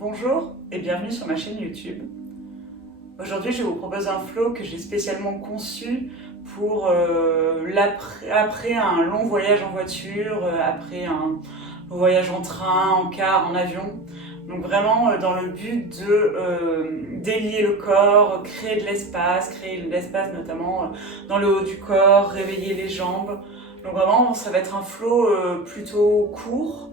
Bonjour et bienvenue sur ma chaîne YouTube. Aujourd'hui, je vous propose un flow que j'ai spécialement conçu pour après un long voyage en voiture, après un voyage en train, en car, en avion. Donc vraiment dans le but de délier le corps, créer de l'espace notamment dans le haut du corps, réveiller les jambes. Donc vraiment, ça va être un flow plutôt court,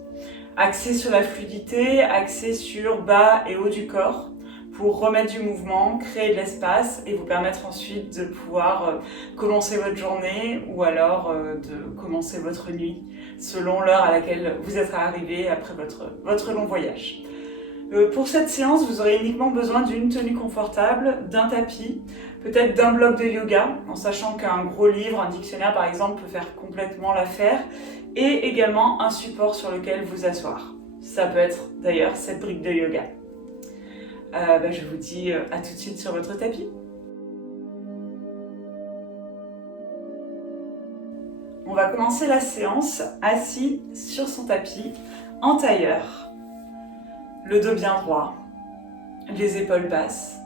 axé sur la fluidité, axé sur bas et haut du corps pour remettre du mouvement, créer de l'espace et vous permettre ensuite de pouvoir commencer votre journée ou alors de commencer votre nuit selon l'heure à laquelle vous êtes arrivé après votre long voyage. Pour cette séance, vous aurez uniquement besoin d'une tenue confortable, d'un tapis, peut-être d'un bloc de yoga, en sachant qu'un gros livre, un dictionnaire par exemple, peut faire complètement l'affaire, et également un support sur lequel vous asseoir. Ça peut être d'ailleurs cette brique de yoga. Je vous dis à tout de suite sur votre tapis. On va commencer la séance assis sur son tapis, en tailleur. Le dos bien droit, les épaules basses.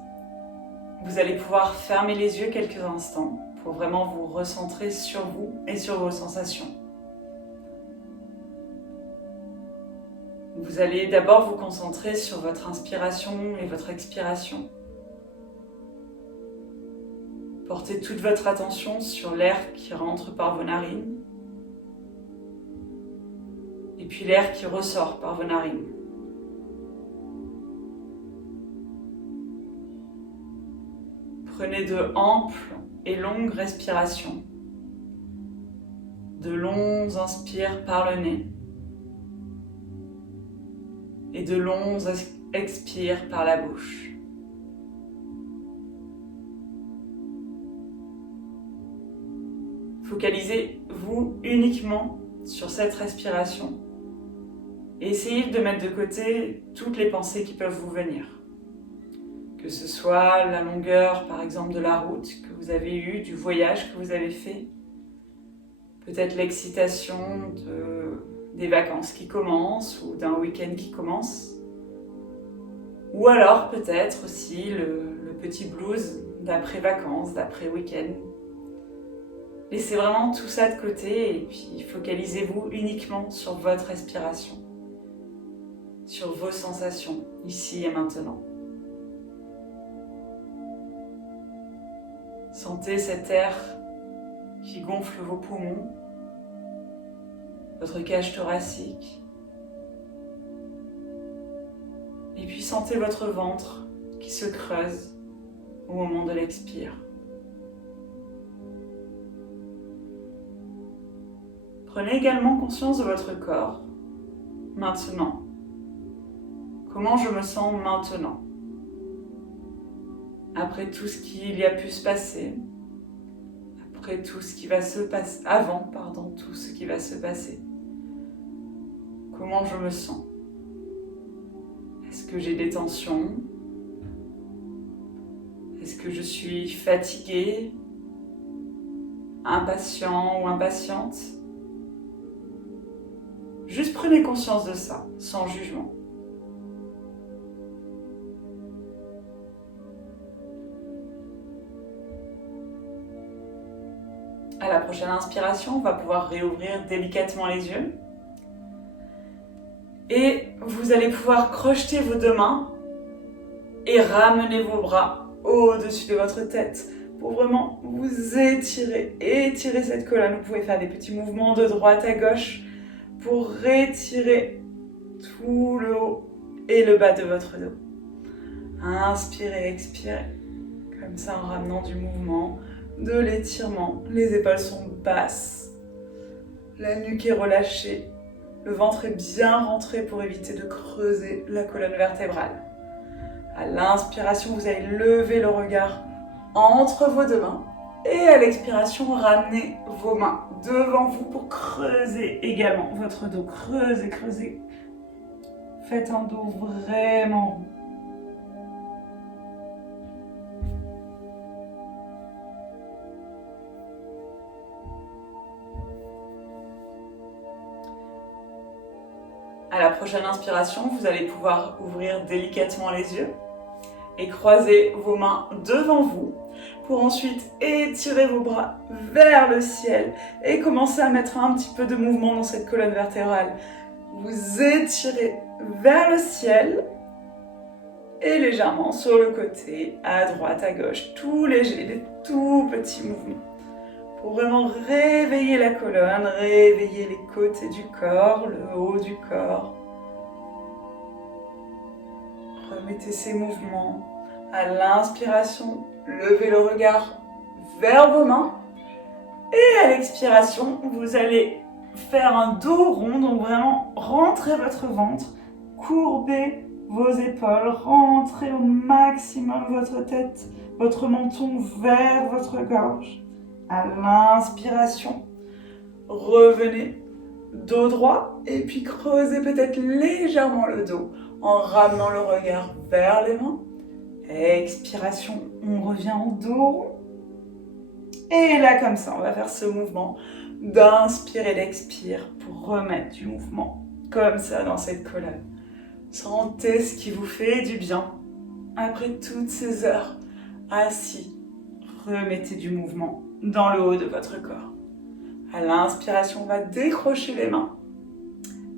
Vous allez pouvoir fermer les yeux quelques instants pour vraiment vous recentrer sur vous et sur vos sensations. Vous allez d'abord vous concentrer sur votre inspiration et votre expiration. Portez toute votre attention sur l'air qui rentre par vos narines et puis l'air qui ressort par vos narines. Prenez de amples et longues respirations. De longs inspires par le nez et de longs expires par la bouche. Focalisez-vous uniquement sur cette respiration et essayez de mettre de côté toutes les pensées qui peuvent vous venir. Que ce soit la longueur, par exemple, de la route que vous avez eue, du voyage que vous avez fait, peut-être l'excitation des vacances qui commencent ou d'un week-end qui commence, ou alors peut-être aussi le petit blues d'après-vacances, d'après-week-end. Laissez vraiment tout ça de côté et puis focalisez-vous uniquement sur votre respiration, sur vos sensations, ici et maintenant. Sentez cet air qui gonfle vos poumons, votre cage thoracique. Et puis sentez votre ventre qui se creuse au moment de l'expire. Prenez également conscience de votre corps, maintenant. Comment je me sens maintenant? Après tout ce qu'il y a pu se passer, après tout ce qui va se passer, tout ce qui va se passer. Comment je me sens? Est-ce que j'ai des tensions? Est-ce que je suis fatiguée, impatient ou impatiente? Juste prenez conscience de ça, sans jugement. À la prochaine inspiration, on va pouvoir réouvrir délicatement les yeux. Et vous allez pouvoir crocheter vos deux mains et ramener vos bras au-dessus de votre tête pour vraiment vous étirer cette colonne. Vous pouvez faire des petits mouvements de droite à gauche pour étirer tout le haut et le bas de votre dos. Inspirez, expirez, comme ça en ramenant du mouvement, de l'étirement. Les épaules sont basses, la nuque est relâchée, le ventre est bien rentré pour éviter de creuser la colonne vertébrale. À l'inspiration, vous allez lever le regard entre vos deux mains et à l'expiration, ramenez vos mains devant vous pour creuser également votre dos. Creusez, creusez. Faites un dos vraiment rond. À la prochaine inspiration, vous allez pouvoir ouvrir délicatement les yeux et croiser vos mains devant vous pour ensuite étirer vos bras vers le ciel et commencer à mettre un petit peu de mouvement dans cette colonne vertébrale. Vous étirez vers le ciel et légèrement sur le côté, à droite, à gauche, tout léger, des tout petits mouvements pour vraiment réveiller la colonne, réveiller les côtés du corps, le haut du corps. Remettez ces mouvements. À l'inspiration, levez le regard vers vos mains. Et à l'expiration, vous allez faire un dos rond, donc vraiment rentrez votre ventre, courbez vos épaules, rentrez au maximum votre tête, votre menton vers votre gorge. À l'inspiration, revenez dos droit et puis creusez peut-être légèrement le dos en ramenant le regard vers les mains. Expiration, on revient en dos rond. Et là, comme ça, on va faire ce mouvement d'inspire et d'expire pour remettre du mouvement, comme ça, dans cette colonne. Sentez ce qui vous fait du bien. Après toutes ces heures assis, remettez du mouvement dans le haut de votre corps. À l'inspiration, on va décrocher les mains.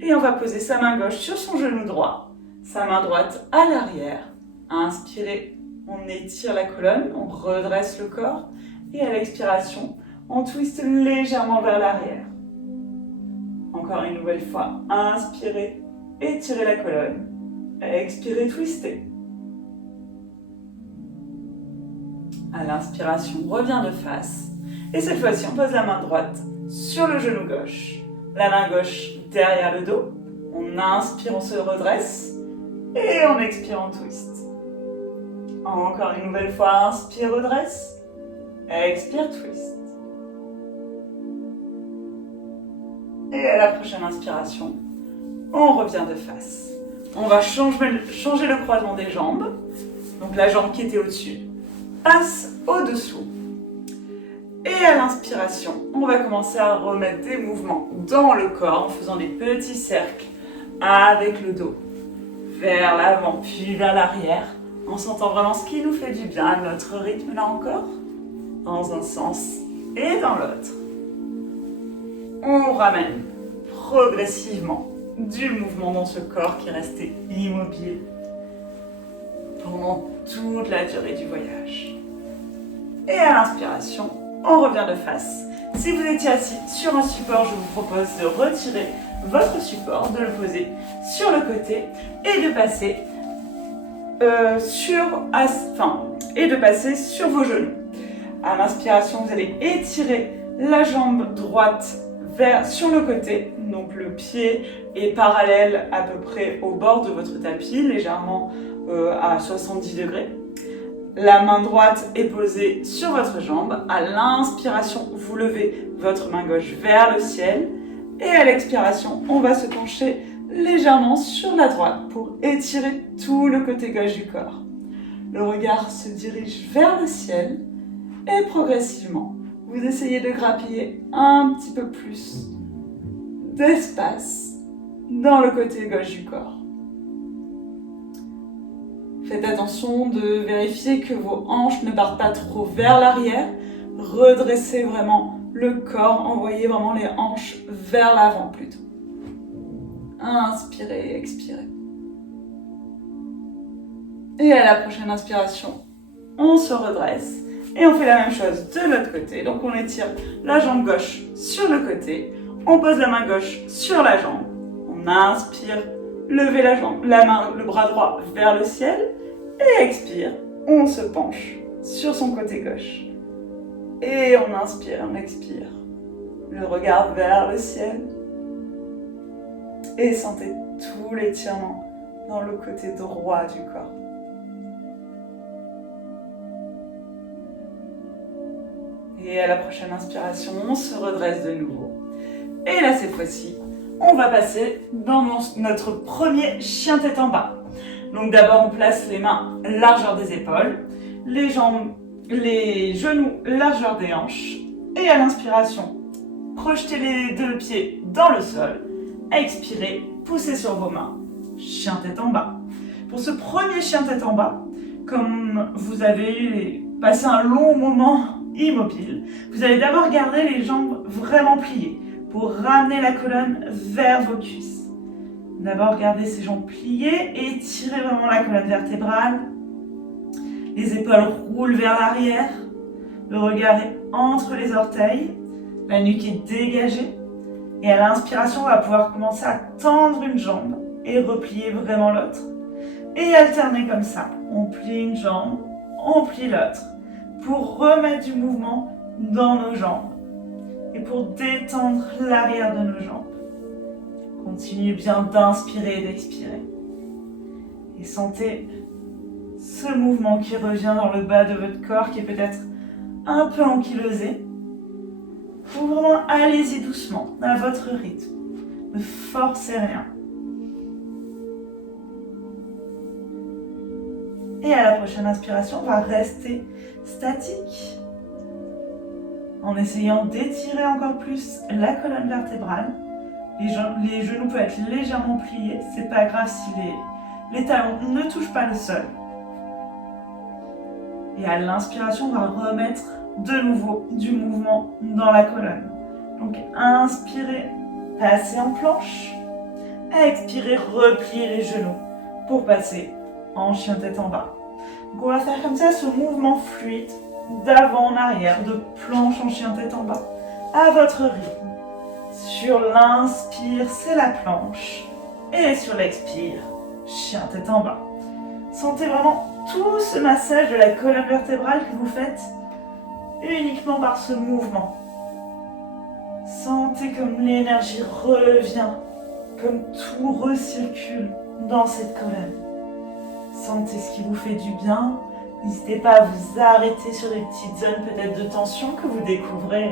Et on va poser sa main gauche sur son genou droit, sa main droite à l'arrière. Inspirez, on étire la colonne, on redresse le corps. Et à l'expiration, on twiste légèrement vers l'arrière. Encore une nouvelle fois, inspirez, étirez la colonne. Expirez, twistez. À l'inspiration, on revient de face. Et cette fois-ci, on pose la main droite sur le genou gauche. La main gauche derrière le dos. On inspire, on se redresse. Et on expire, on twist. Encore une nouvelle fois, inspire, redresse. Expire, twist. Et à la prochaine inspiration, on revient de face. On va changer le croisement des jambes. Donc la jambe qui était au-dessus passe au-dessous. Et à l'inspiration, on va commencer à remettre des mouvements dans le corps en faisant des petits cercles avec le dos vers l'avant puis vers l'arrière en sentant vraiment ce qui nous fait du bien à notre rythme là encore, dans un sens et dans l'autre. On ramène progressivement du mouvement dans ce corps qui est resté immobile pendant toute la durée du voyage. Et à l'inspiration, on revient de face. Si vous étiez assis sur un support, je vous propose de retirer votre support, de le poser sur le côté et de passer sur vos genoux. À l'inspiration, vous allez étirer la jambe droite sur le côté, donc le pied est parallèle à peu près au bord de votre tapis, légèrement à 70 degrés. La main droite est posée sur votre jambe. À l'inspiration, vous levez votre main gauche vers le ciel. Et à l'expiration, on va se pencher légèrement sur la droite pour étirer tout le côté gauche du corps. Le regard se dirige vers le ciel et progressivement, vous essayez de grappiller un petit peu plus d'espace dans le côté gauche du corps. Faites attention de vérifier que vos hanches ne partent pas trop vers l'arrière. Redressez vraiment le corps, envoyez vraiment les hanches vers l'avant plutôt. Inspirez et expirez. Et à la prochaine inspiration, on se redresse et on fait la même chose de l'autre côté. Donc on étire la jambe gauche sur le côté, on pose la main gauche sur la jambe, on inspire, levez le bras droit vers le ciel et expire, on se penche sur son côté gauche. Et on inspire, on expire, le regard vers le ciel et sentez tout l'étirement dans le côté droit du corps. Et à la prochaine inspiration, on se redresse de nouveau. Et là, cette fois-ci, on va passer dans notre premier chien tête en bas. Donc d'abord, on place les mains largeur des épaules, les genoux largeur des hanches. Et à l'inspiration, projetez les deux pieds dans le sol. Expirez, poussez sur vos mains. Chien tête en bas. Pour ce premier chien tête en bas, comme vous avez passé un long moment immobile, vous allez d'abord garder les jambes vraiment pliées pour ramener la colonne vers vos cuisses. D'abord, gardez ces jambes pliées et tirez vraiment la colonne vertébrale. Les épaules roulent vers l'arrière. Le regard est entre les orteils. La nuque est dégagée. Et à l'inspiration, on va pouvoir commencer à tendre une jambe et replier vraiment l'autre. Et alterner comme ça. On plie une jambe, on plie l'autre. Pour remettre du mouvement dans nos jambes. Et pour détendre l'arrière de nos jambes. Continuez bien d'inspirer et d'expirer. Et sentez ce mouvement qui revient dans le bas de votre corps, qui est peut-être un peu ankylosé. Vous vraiment allez-y doucement, à votre rythme. Ne forcez rien. Et à la prochaine inspiration, on va rester statique. En essayant d'étirer encore plus la colonne vertébrale. Les genoux peuvent être légèrement pliés, c'est pas grave si les talons ne touchent pas le sol. Et à l'inspiration, on va remettre de nouveau du mouvement dans la colonne. Donc inspirez, passez en planche. Expirez, repliez les genoux pour passer en chien tête en bas. Donc on va faire comme ça ce mouvement fluide d'avant en arrière, de planche en chien tête en bas, à votre rythme. Sur l'inspire, c'est la planche. Et sur l'expire, chien tête en bas. Sentez vraiment tout ce massage de la colonne vertébrale que vous faites uniquement par ce mouvement. Sentez comme l'énergie revient, comme tout recircule dans cette colonne. Sentez ce qui vous fait du bien. N'hésitez pas à vous arrêter sur des petites zones peut-être de tension que vous découvrez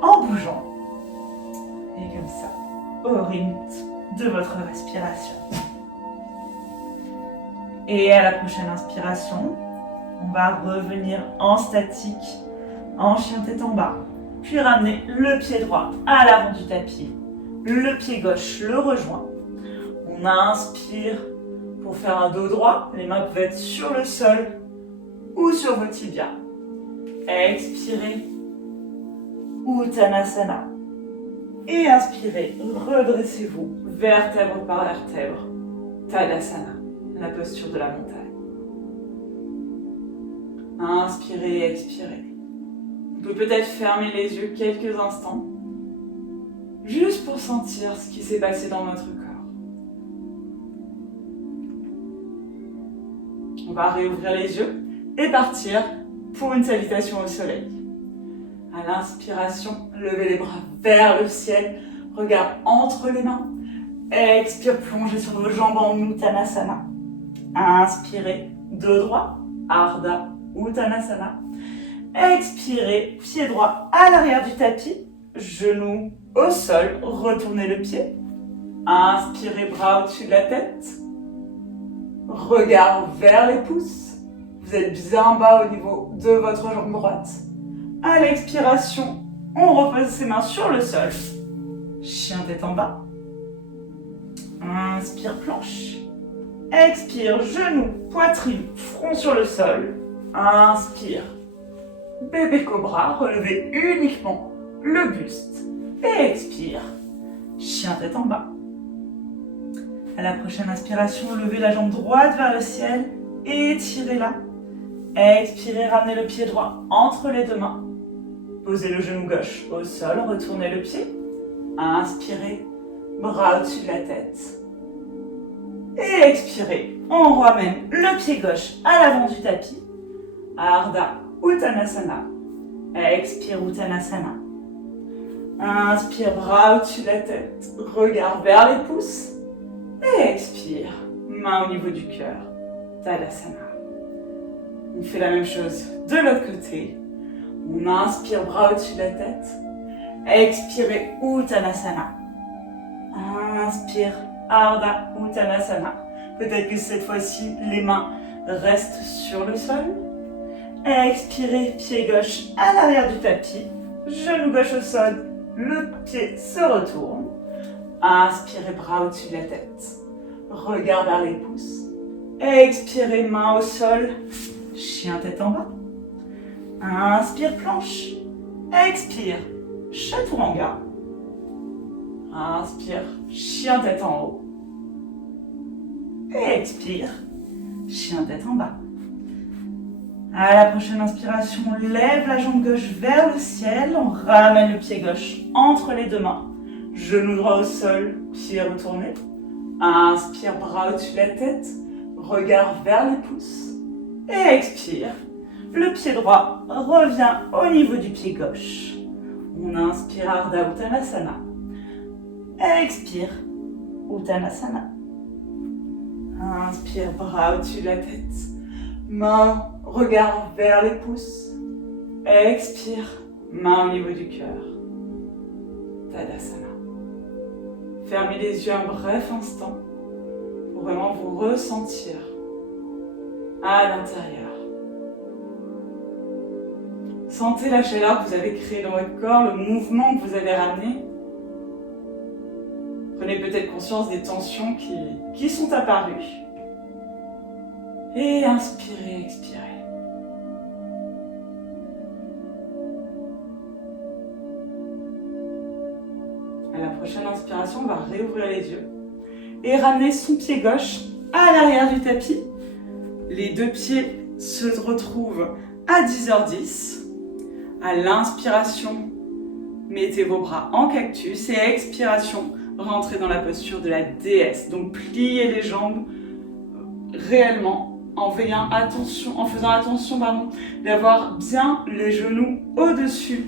en bougeant. Et comme ça, au rythme de votre respiration. Et à la prochaine inspiration, on va revenir en statique, en chien tête en bas. Puis ramener le pied droit à l'avant du tapis. Le pied gauche le rejoint. On inspire pour faire un dos droit. Les mains peuvent être sur le sol ou sur vos tibias. Expirez, Uttanasana. Et inspirez, redressez-vous, vertèbre par vertèbre. Tadasana, la posture de la montagne. Inspirez et expirez. On peut peut-être fermer les yeux quelques instants, juste pour sentir ce qui s'est passé dans notre corps. On va réouvrir les yeux et partir pour une salutation au soleil. À l'inspiration, levez les bras vers le ciel, regard entre les mains. Expire, plongez sur vos jambes en Uttanasana. Inspirez, dos droit, Ardha Uttanasana. Expirez, pied droit à l'arrière du tapis, genoux au sol, retournez le pied. Inspirez, bras au-dessus de la tête. Regard vers les pouces. Vous êtes bien bas au niveau de votre jambe droite. À l'expiration, on repose ses mains sur le sol. Chien tête en bas. Inspire, planche. Expire, genoux, poitrine, front sur le sol. Inspire. Bébé cobra, relevez uniquement le buste. Et expire. Chien tête en bas. À la prochaine inspiration, levez la jambe droite vers le ciel. Étirez-la. Expirez, ramenez le pied droit entre les deux mains. Posez le genou gauche au sol, retournez le pied. Inspirez, bras au-dessus de la tête. Et expirez, on ramène le pied gauche à l'avant du tapis. Ardha Uttanasana. Expire, Uttanasana. Inspire, bras au-dessus de la tête. Regard vers les pouces. Et expire, main au niveau du cœur. Tadasana. On fait la même chose de l'autre côté. On inspire, bras au-dessus de la tête. Expirez, Uttanasana. Inspire, Ardha Uttanasana. Peut-être que cette fois-ci, les mains restent sur le sol. Expirez, pied gauche à l'arrière du tapis. Genou gauche au sol, le pied se retourne. Inspirez, bras au-dessus de la tête. Regard vers les pouces. Expirez, main au sol. Chien tête en bas. Inspire, planche. Expire, chaturanga. Inspire, chien tête en haut. Expire, chien tête en bas. À la prochaine inspiration, on lève la jambe gauche vers le ciel. On ramène le pied gauche entre les deux mains. Genou droit au sol, pied retourné. Inspire, bras au-dessus de la tête. Regard vers les pouces. Et expire. Le pied droit revient au niveau du pied gauche. On inspire Ardha Uttanasana. Expire, Uttanasana. Inspire, bras au-dessus de la tête. Main, regard vers les pouces. Expire, main au niveau du cœur. Tadasana. Fermez les yeux un bref instant pour vraiment vous ressentir à l'intérieur. Sentez la chaleur que vous avez créée dans votre corps, le mouvement que vous avez ramené. Prenez peut-être conscience des tensions qui sont apparues. Et inspirez, expirez. À la prochaine inspiration, on va réouvrir les yeux et ramener son pied gauche à l'arrière du tapis. Les deux pieds se retrouvent à 10h10. À l'inspiration, mettez vos bras en cactus et à expiration, rentrez dans la posture de la déesse. Donc pliez les jambes réellement en faisant attention d'avoir bien les genoux au-dessus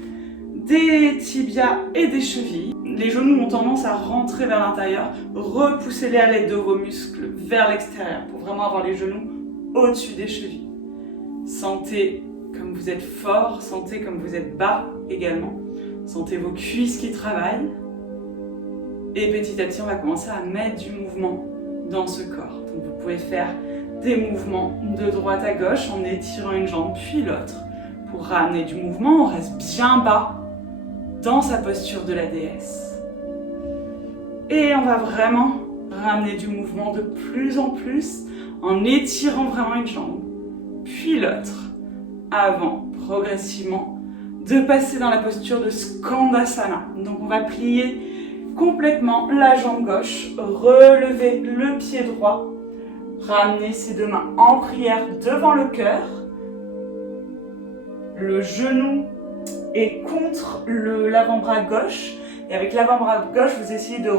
des tibias et des chevilles. Les genoux ont tendance à rentrer vers l'intérieur. Repoussez-les à l'aide de vos muscles vers l'extérieur pour vraiment avoir les genoux au-dessus des chevilles. Sentez comme vous êtes fort, sentez comme vous êtes bas également. Sentez vos cuisses qui travaillent. Et petit à petit, on va commencer à mettre du mouvement dans ce corps. Donc vous pouvez faire des mouvements de droite à gauche en étirant une jambe puis l'autre. Pour ramener du mouvement, on reste bien bas dans sa posture de la déesse. Et on va vraiment ramener du mouvement de plus en plus en étirant vraiment une jambe puis l'autre. Avant, progressivement, de passer dans la posture de Skandasana. Donc on va plier complètement la jambe gauche, relever le pied droit, ramener ses deux mains en prière devant le cœur. Le genou est contre l'avant-bras gauche. Et avec l'avant-bras gauche, vous essayez de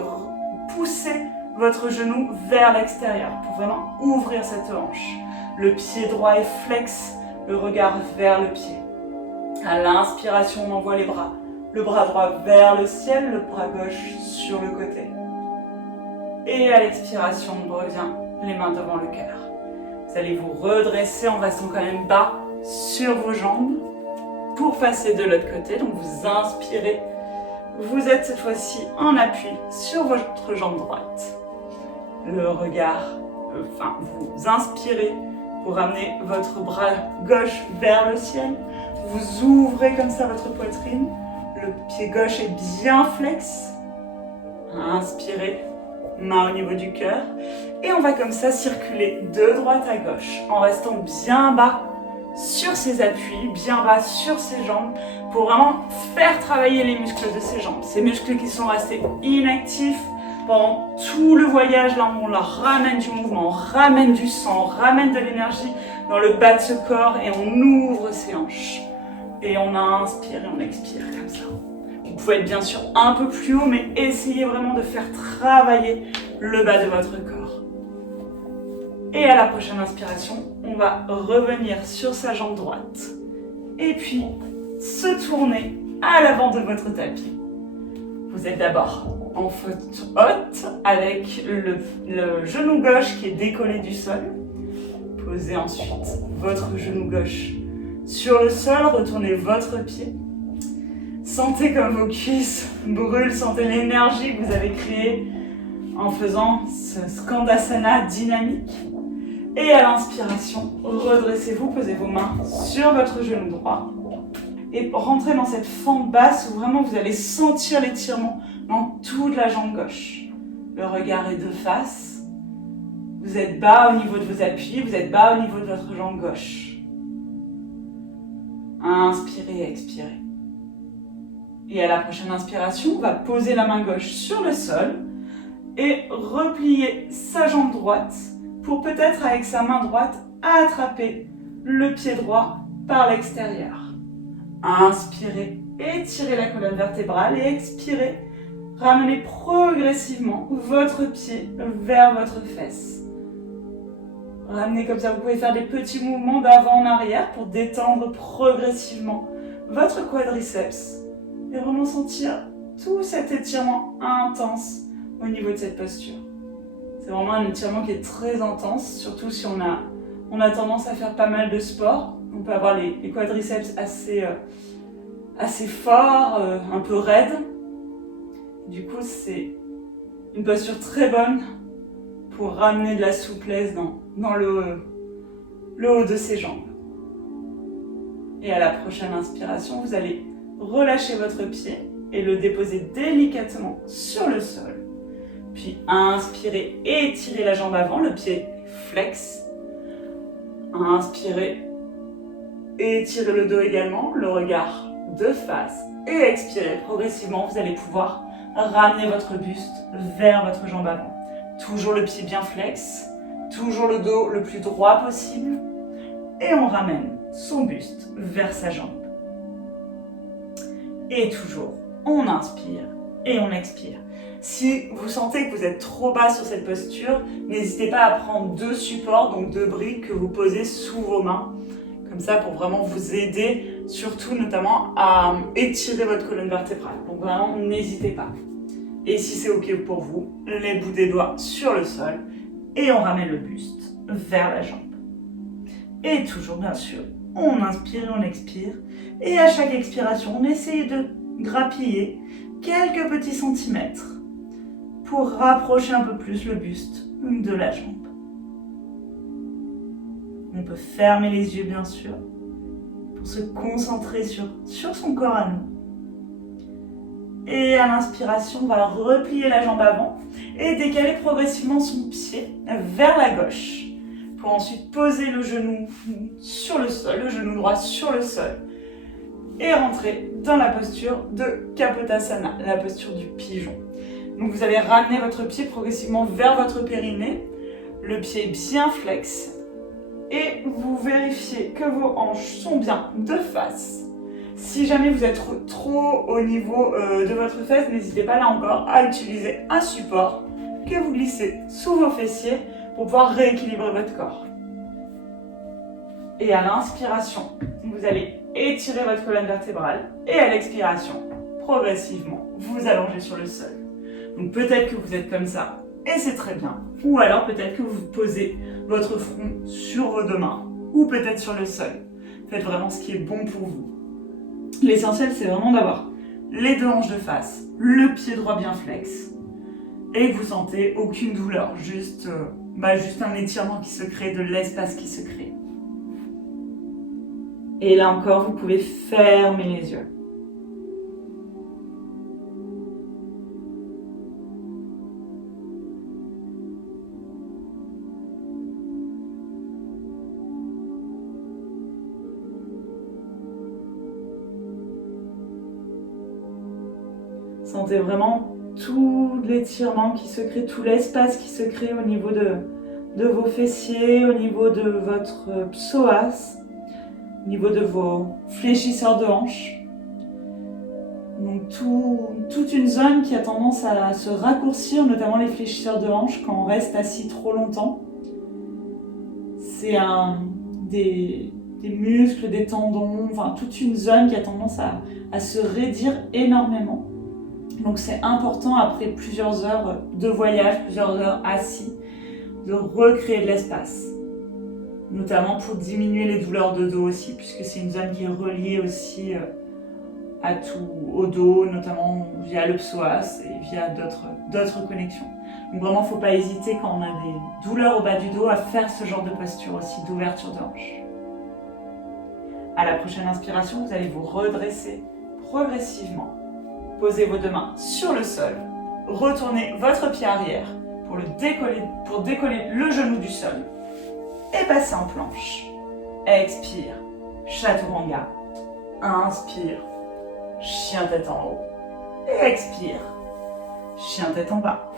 pousser votre genou vers l'extérieur pour vraiment ouvrir cette hanche. Le pied droit est flex. Le regard vers le pied. À l'inspiration, on envoie les bras. Le bras droit vers le ciel, le bras gauche sur le côté. Et à l'expiration, on revient les mains devant le cœur. Vous allez vous redresser en restant quand même bas sur vos jambes pour passer de l'autre côté. Donc vous inspirez. Vous êtes cette fois-ci en appui sur votre jambe droite. Le regard, vous inspirez. Vous ramenez votre bras gauche vers le ciel. Vous ouvrez comme ça votre poitrine. Le pied gauche est bien flex. Inspirez, main au niveau du cœur. Et on va comme ça circuler de droite à gauche en restant bien bas sur ses appuis, bien bas sur ses jambes pour vraiment faire travailler les muscles de ses jambes. Ces muscles qui sont restés inactifs pendant tout le voyage, là on leur ramène du mouvement, on ramène du sang, on ramène de l'énergie dans le bas de ce corps et on ouvre ses hanches. Et on inspire et on expire comme ça. Vous pouvez être bien sûr un peu plus haut, mais essayez vraiment de faire travailler le bas de votre corps. Et à la prochaine inspiration, on va revenir sur sa jambe droite. Et puis, se tourner à l'avant de votre tapis. Vous êtes d'abord en faute haute avec le genou gauche qui est décollé du sol. Posez ensuite votre genou gauche sur le sol, retournez votre pied. Sentez comme vos cuisses brûlent, sentez l'énergie que vous avez créée en faisant ce Skandasana dynamique. Et à l'inspiration, redressez-vous, posez vos mains sur votre genou droit. Et rentrez dans cette fente basse où vraiment vous allez sentir l'étirement dans toute la jambe gauche. le regard est de face. Vous êtes bas au niveau de vos appuis, vous êtes bas au niveau de votre jambe gauche. Inspirez, expirez. Et à la prochaine inspiration, on va poser la main gauche sur le sol et replier sa jambe droite pour peut-être avec sa main droite attraper le pied droit par l'extérieur. Inspirez, étirez la colonne vertébrale et expirez. Ramenez progressivement votre pied vers votre fesse. Ramenez comme ça, vous pouvez faire des petits mouvements d'avant en arrière pour détendre progressivement votre quadriceps et vraiment sentir tout cet étirement intense au niveau de cette posture. C'est vraiment un étirement qui est très intense, surtout si on a tendance à faire pas mal de sport. On peut avoir les quadriceps assez forts, un peu raides. Du coup, c'est une posture très bonne pour ramener de la souplesse dans le haut de ses jambes. Et à la prochaine inspiration, vous allez relâcher votre pied et le déposer délicatement sur le sol. Puis inspirez, étirez la jambe avant, le pied flex. Inspirez, étirez le dos également, le regard de face. Et expirez progressivement, vous allez pouvoir ramener votre buste vers votre jambe avant. Toujours le pied bien flex, toujours le dos le plus droit possible. Et on ramène son buste vers sa jambe. Et toujours, on inspire et on expire. Si vous sentez que vous êtes trop bas sur cette posture, n'hésitez pas à prendre 2 supports, donc 2 briques que vous posez sous vos mains. Comme ça, pour vraiment vous aider, surtout notamment à étirer votre colonne vertébrale. Donc vraiment, n'hésitez pas. Et si c'est OK pour vous, les bouts des doigts sur le sol et on ramène le buste vers la jambe. Et toujours, bien sûr, on inspire et on expire. Et à chaque expiration, on essaye de grappiller quelques petits centimètres pour rapprocher un peu plus le buste de la jambe. On peut fermer les yeux, bien sûr, pour se concentrer sur son corps à nous. Et à l'inspiration, on va replier la jambe avant et décaler progressivement son pied vers la gauche pour ensuite poser le genou sur le sol, le genou droit sur le sol et rentrer dans la posture de Kapotasana, la posture du pigeon. Donc vous allez ramener votre pied progressivement vers votre périnée, le pied bien flex et vous vérifiez que vos hanches sont bien de face. Si jamais vous êtes trop au niveau de votre fesse, n'hésitez pas là encore à utiliser un support que vous glissez sous vos fessiers pour pouvoir rééquilibrer votre corps. Et à l'inspiration, vous allez étirer votre colonne vertébrale et à l'expiration, progressivement, vous allongez sur le sol. Donc peut-être que vous êtes comme ça et c'est très bien. Ou alors peut-être que vous posez votre front sur vos 2 mains ou peut-être sur le sol. Faites vraiment ce qui est bon pour vous. L'essentiel, c'est vraiment d'avoir les 2 hanches de face, le pied droit bien flex et que vous sentez aucune douleur, juste un étirement qui se crée, de l'espace qui se crée. Et là encore, vous pouvez fermer les yeux. Sentez vraiment tout l'étirement qui se crée, tout l'espace qui se crée au niveau de vos fessiers, au niveau de votre psoas, au niveau de vos fléchisseurs de hanches. Donc toute une zone qui a tendance à se raccourcir, notamment les fléchisseurs de hanches quand on reste assis trop longtemps. C'est des muscles, des tendons, enfin toute une zone qui a tendance à se raidir énormément. Donc c'est important après plusieurs heures de voyage, plusieurs heures assis, de recréer de l'espace. Notamment pour diminuer les douleurs de dos aussi, puisque c'est une zone qui est reliée aussi au dos, notamment via le psoas et via d'autres connexions. Donc vraiment, il ne faut pas hésiter quand on a des douleurs au bas du dos à faire ce genre de posture aussi, d'ouverture de hanche. À la prochaine inspiration, vous allez vous redresser progressivement. Posez vos 2 mains sur le sol retournez votre pied arrière pour décoller le genou du sol et passez en planche. Expire, chaturanga. Inspire, chien tête en haut. Et expire, chien tête en bas.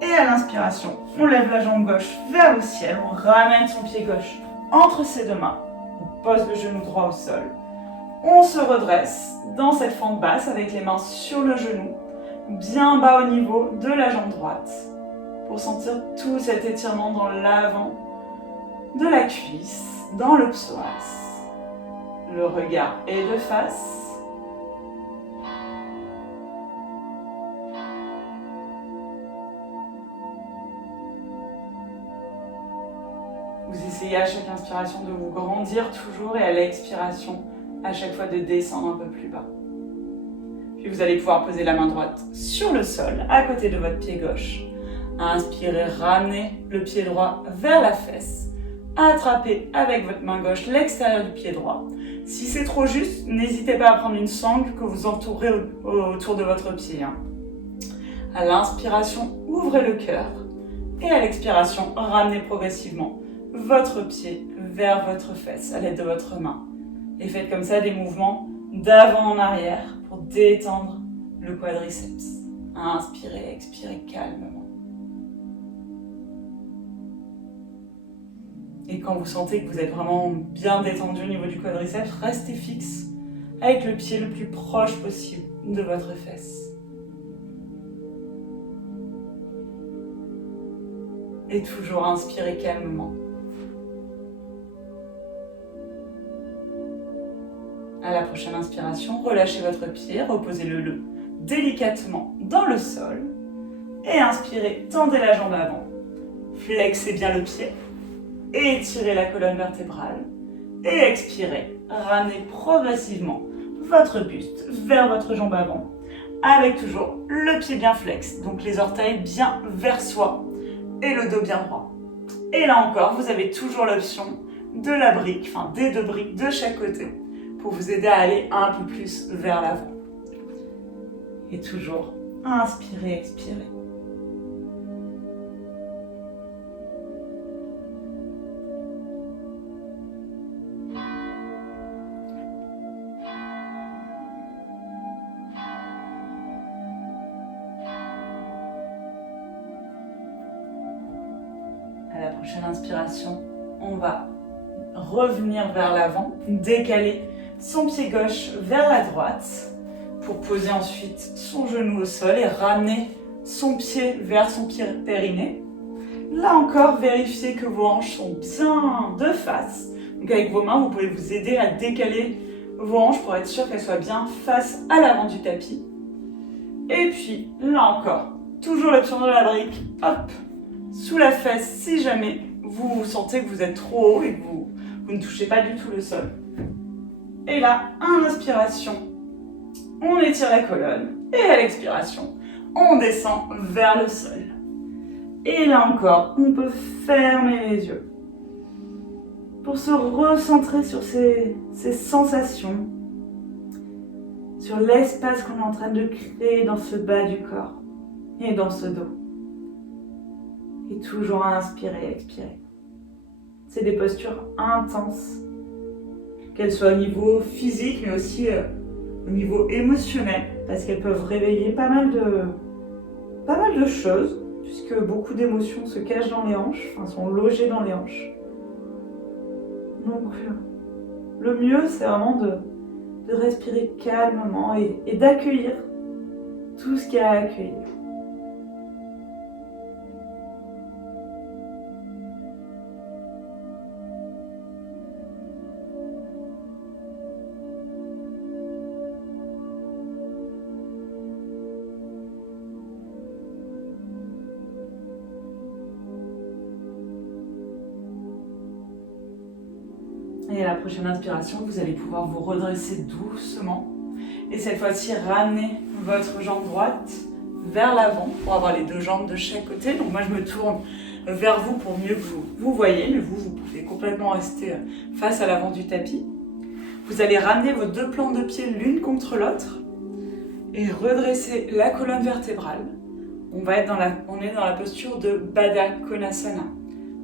Et à l'inspiration, on lève la jambe gauche vers le ciel, on ramène son pied gauche entre ses deux mains, on pose le genou droit au sol. On se redresse dans cette fente basse avec les mains sur le genou, bien bas au niveau de la jambe droite, pour sentir tout cet étirement dans l'avant de la cuisse, dans le psoas. Le regard est de face. Vous essayez à chaque inspiration de vous grandir toujours et à l'expiration, à chaque fois de descendre un peu plus bas. Puis vous allez pouvoir poser la main droite sur le sol, à côté de votre pied gauche. Inspirez, ramenez le pied droit vers la fesse. Attrapez avec votre main gauche l'extérieur du pied droit. Si c'est trop juste, n'hésitez pas à prendre une sangle que vous entourez autour de votre pied. À l'inspiration, ouvrez le cœur. Et à l'expiration, ramenez progressivement votre pied vers votre fesse à l'aide de votre main. Et faites comme ça des mouvements d'avant en arrière pour détendre le quadriceps. Inspirez, expirez calmement. Et quand vous sentez que vous êtes vraiment bien détendu au niveau du quadriceps, restez fixe avec le pied le plus proche possible de votre fesse. Et toujours inspirez calmement. À la prochaine inspiration, relâchez votre pied, reposez-le délicatement dans le sol. Et inspirez, tendez la jambe avant. Flexez bien le pied. Et étirez la colonne vertébrale. Et expirez, ramenez progressivement votre buste vers votre jambe avant. Avec toujours le pied bien flex, donc les orteils bien vers soi. Et le dos bien droit. Et là encore, vous avez toujours l'option de la brique, enfin des deux briques de chaque côté, pour vous aider à aller un peu plus vers l'avant. Et toujours, inspirez, expirez. À la prochaine inspiration, on va revenir vers l'avant, décaler son pied gauche vers la droite pour poser ensuite son genou au sol et ramener son pied vers son pied périnée. Là encore, vérifiez que vos hanches sont bien de face. Donc avec vos mains, vous pouvez vous aider à décaler vos hanches pour être sûr qu'elles soient bien face à l'avant du tapis. Et puis, là encore, toujours l'option de la brique, hop, sous la fesse si jamais vous sentez que vous êtes trop haut et que vous ne touchez pas du tout le sol. Et là, à l'inspiration, on étire la colonne. Et à l'expiration, on descend vers le sol. Et là encore, on peut fermer les yeux pour se recentrer sur ces sensations, sur l'espace qu'on est en train de créer dans ce bas du corps et dans ce dos. Et toujours à inspirer, expirer. C'est des postures intenses, qu'elles soient au niveau physique, mais aussi au niveau émotionnel, parce qu'elles peuvent réveiller pas mal de choses, puisque beaucoup d'émotions se cachent dans les hanches, enfin sont logées dans les hanches. Donc, le mieux, c'est vraiment de respirer calmement et d'accueillir tout ce qu'il y a à accueillir. Et à la prochaine inspiration, vous allez pouvoir vous redresser doucement. Et cette fois-ci, ramenez votre jambe droite vers l'avant pour avoir les deux jambes de chaque côté. Donc moi, je me tourne vers vous pour mieux que vous voyez. Mais vous pouvez complètement rester face à l'avant du tapis. Vous allez ramener vos deux plantes de pied l'une contre l'autre. Et redressez la colonne vertébrale. On est dans la posture de Baddha Konasana,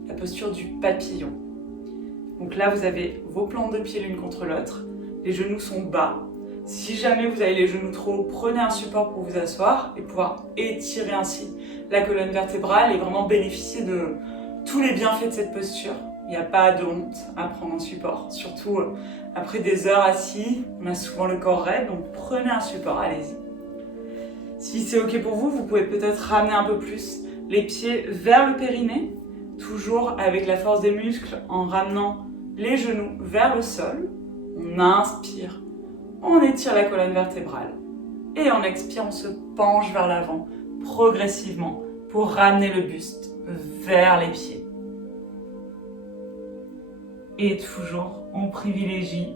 la posture du papillon. Donc là, vous avez vos plantes de pied l'une contre l'autre. Les genoux sont bas. Si jamais vous avez les genoux trop hauts, prenez un support pour vous asseoir et pouvoir étirer ainsi la colonne vertébrale et vraiment bénéficier de tous les bienfaits de cette posture. Il n'y a pas de honte à prendre un support, surtout après des heures assis, on a souvent le corps raide, donc prenez un support, allez-y. Si c'est ok pour vous, vous pouvez peut-être ramener un peu plus les pieds vers le périnée, toujours avec la force des muscles en ramenant les genoux vers le sol. On inspire, on étire la colonne vertébrale et on expire, on se penche vers l'avant progressivement pour ramener le buste vers les pieds. Et toujours, on privilégie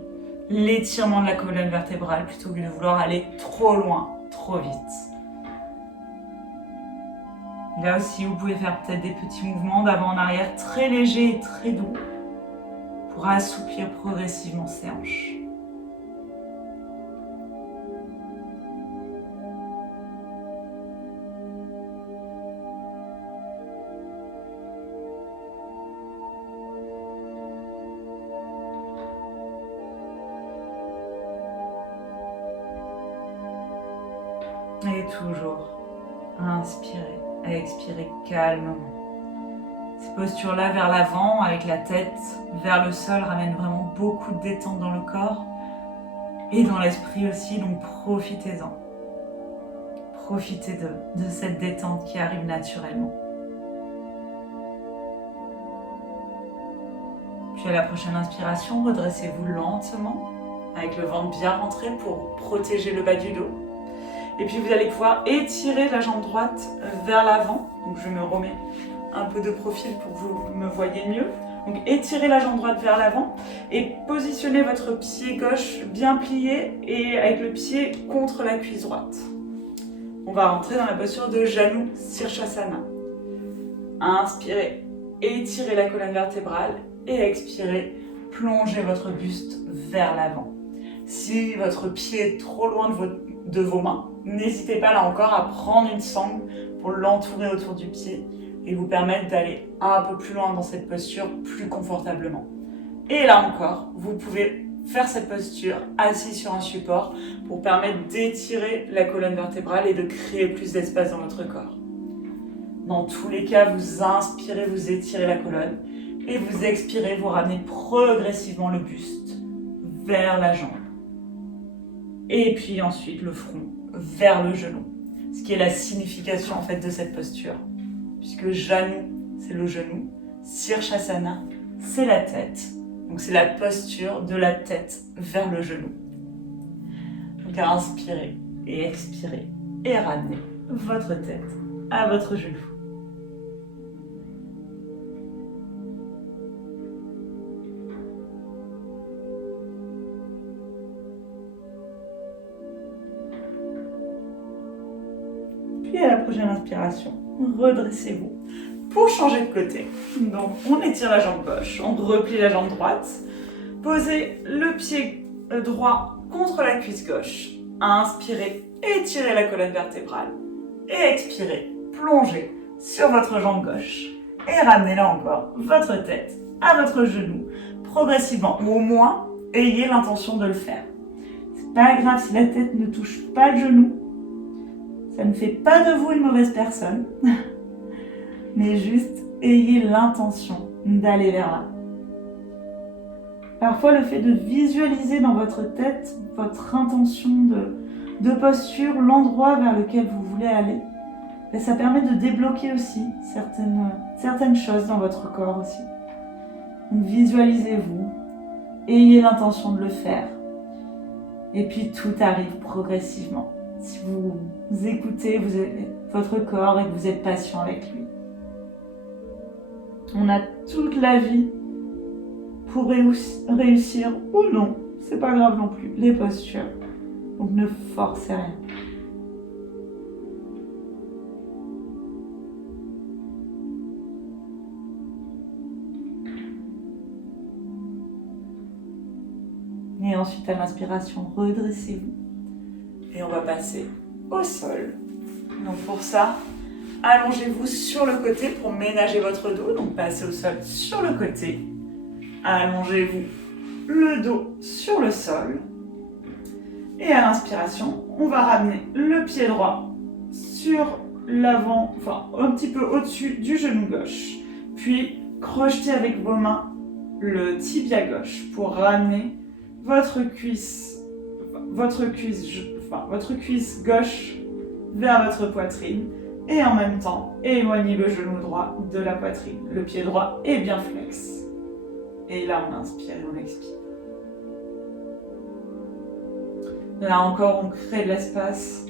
l'étirement de la colonne vertébrale plutôt que de vouloir aller trop loin, trop vite. Là aussi, vous pouvez faire peut-être des petits mouvements d'avant en arrière très légers et très doux pour assouplir progressivement ces hanches. Et toujours, inspirez, expirez calmement. Cette posture-là vers l'avant, avec la tête vers le sol, ramène vraiment beaucoup de détente dans le corps et dans l'esprit aussi, donc profitez-en. Profitez de cette détente qui arrive naturellement. Puis à la prochaine inspiration, redressez-vous lentement, avec le ventre bien rentré pour protéger le bas du dos. Et puis vous allez pouvoir étirer la jambe droite vers l'avant. Donc je me remets un peu de profil pour que vous me voyez mieux. Donc étirez la jambe droite vers l'avant et positionnez votre pied gauche bien plié et avec le pied contre la cuisse droite. On va rentrer dans la posture de Janu Sirsasana. Inspirez, étirez la colonne vertébrale et expirez, plongez votre buste vers l'avant. Si votre pied est trop loin de vos mains, n'hésitez pas là encore à prendre une sangle pour l'entourer autour du pied et vous permettre d'aller un peu plus loin dans cette posture plus confortablement. Et là encore, vous pouvez faire cette posture assis sur un support pour permettre d'étirer la colonne vertébrale et de créer plus d'espace dans votre corps. Dans tous les cas, vous inspirez, vous étirez la colonne et vous expirez, vous ramenez progressivement le buste vers la jambe. Et puis ensuite le front vers le genou, ce qui est la signification en fait de cette posture. Puisque Janu, c'est le genou, Sirsasana, c'est la tête. Donc c'est la posture de la tête vers le genou. Donc inspirez et expirez et ramenez votre tête à votre genou. Puis à la prochaine inspiration, redressez-vous pour changer de côté. Donc on étire la jambe gauche, on replie la jambe droite, posez le pied droit contre la cuisse gauche, inspirez, étirez la colonne vertébrale et expirez, plongez sur votre jambe gauche et ramenez là encore votre tête à votre genou progressivement, ou au moins ayez l'intention de le faire. C'est pas grave si la tête ne touche pas le genou. Ça ne fait pas de vous une mauvaise personne, mais juste ayez l'intention d'aller vers là. Parfois, le fait de visualiser dans votre tête votre intention de posture, l'endroit vers lequel vous voulez aller, ça permet de débloquer aussi certaines choses dans votre corps aussi. Donc, visualisez-vous, ayez l'intention de le faire, et puis tout arrive progressivement. Si vous écoutez votre corps et que vous êtes patient avec lui. On a toute la vie pour réussir ou non. C'est pas grave non plus, les postures. Donc ne forcez rien. Et ensuite à l'inspiration, redressez-vous. Et on va passer au sol. Donc pour ça, allongez-vous sur le côté pour ménager votre dos. Donc passez au sol sur le côté. Allongez-vous le dos sur le sol. Et à l'inspiration, on va ramener le pied droit sur l'avant, enfin un petit peu au-dessus du genou gauche. Puis crochetez avec vos mains le tibia gauche pour ramener votre cuisse gauche vers votre poitrine. Et en même temps, éloignez le genou droit de la poitrine. Le pied droit est bien flex. Et là, on inspire et on expire. Là encore, on crée de l'espace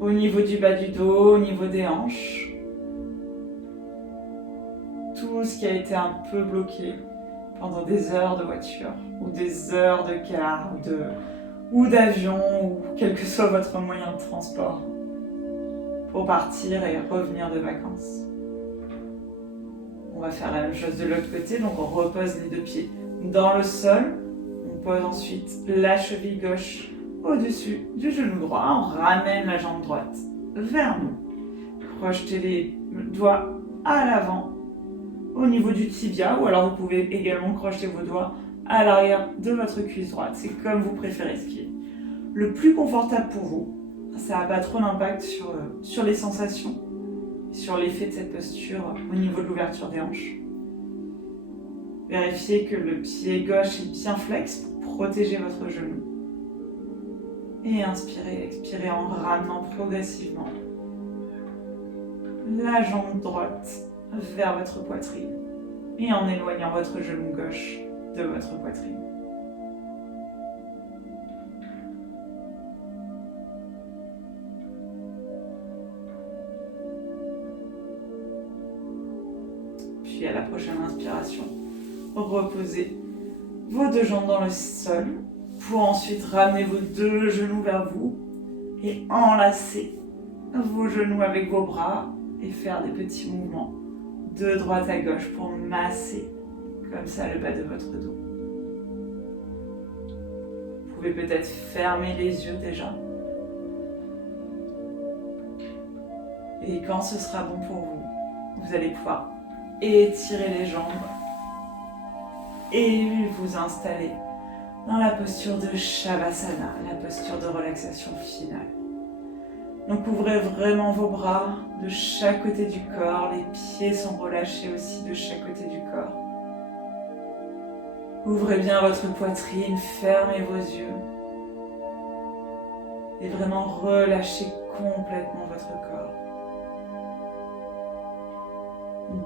au niveau du bas du dos, au niveau des hanches. Tout ce qui a été un peu bloqué pendant des heures de voiture, ou des heures de car, ou d'avion, ou quel que soit votre moyen de transport, pour partir et revenir de vacances. On va faire la même chose de l'autre côté, donc on repose les deux pieds dans le sol. On pose ensuite la cheville gauche au-dessus du genou droit. On ramène la jambe droite vers nous. Projetez les doigts à l'avant au niveau du tibia, ou alors vous pouvez également crocheter vos doigts à l'arrière de votre cuisse droite. C'est comme vous préférez, ce qui est le plus confortable pour vous. Ça n'a pas trop d'impact sur les sensations, sur l'effet de cette posture au niveau de l'ouverture des hanches. Vérifiez que le pied gauche est bien flex pour protéger votre genou. Et inspirez, expirez en ramenant progressivement la jambe droite vers votre poitrine et en éloignant votre genou gauche de votre poitrine. Puis à la prochaine inspiration, reposez vos deux jambes dans le sol pour ensuite ramener vos deux genoux vers vous et enlacer vos genoux avec vos bras et faire des petits mouvements de droite à gauche pour masser comme ça le bas de votre dos. Vous pouvez peut-être fermer les yeux déjà. Et quand ce sera bon pour vous, vous allez pouvoir étirer les jambes et vous installer dans la posture de Shavasana, la posture de relaxation finale. Donc ouvrez vraiment vos bras de chaque côté du corps, les pieds sont relâchés aussi de chaque côté du corps. Ouvrez bien votre poitrine, fermez vos yeux et vraiment relâchez complètement votre corps.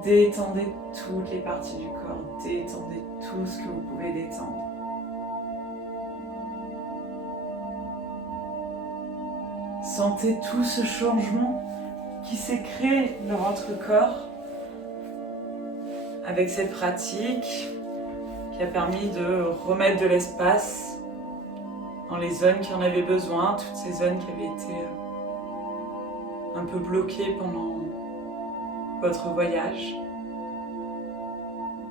Détendez toutes les parties du corps, détendez tout ce que vous pouvez détendre. Sentez tout ce changement qui s'est créé dans votre corps avec cette pratique qui a permis de remettre de l'espace dans les zones qui en avaient besoin, toutes ces zones qui avaient été un peu bloquées pendant votre voyage.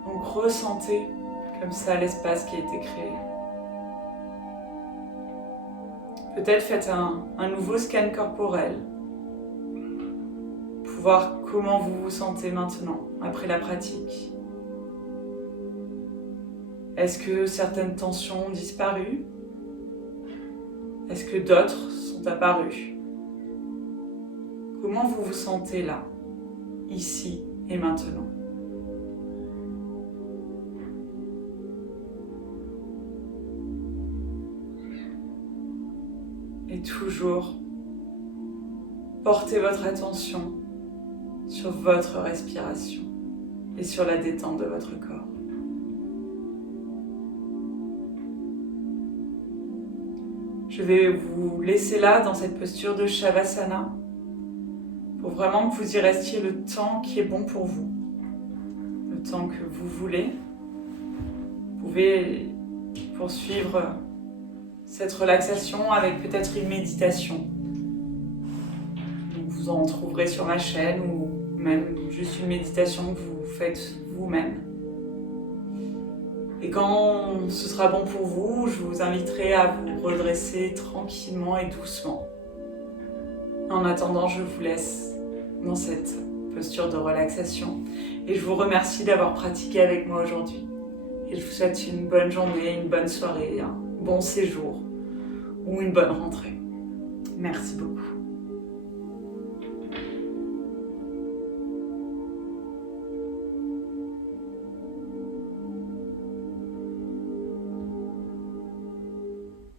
Donc ressentez comme ça l'espace qui a été créé. Peut-être faites un nouveau scan corporel pour voir comment vous vous sentez maintenant, après la pratique. Est-ce que certaines tensions ont disparu? Est-ce que d'autres sont apparues? Comment vous vous sentez là, ici et maintenant? Et toujours, portez votre attention sur votre respiration et sur la détente de votre corps. Je vais vous laisser là, dans cette posture de Shavasana, pour vraiment que vous y restiez le temps qui est bon pour vous, le temps que vous voulez. Vous pouvez poursuivre cette relaxation avec peut-être une méditation. Donc vous en trouverez sur ma chaîne ou même juste une méditation que vous faites vous-même. Et quand ce sera bon pour vous, je vous inviterai à vous redresser tranquillement et doucement. En attendant, je vous laisse dans cette posture de relaxation et je vous remercie d'avoir pratiqué avec moi aujourd'hui. Et je vous souhaite une bonne journée, une bonne soirée, un bon séjour ou une bonne rentrée. Merci beaucoup.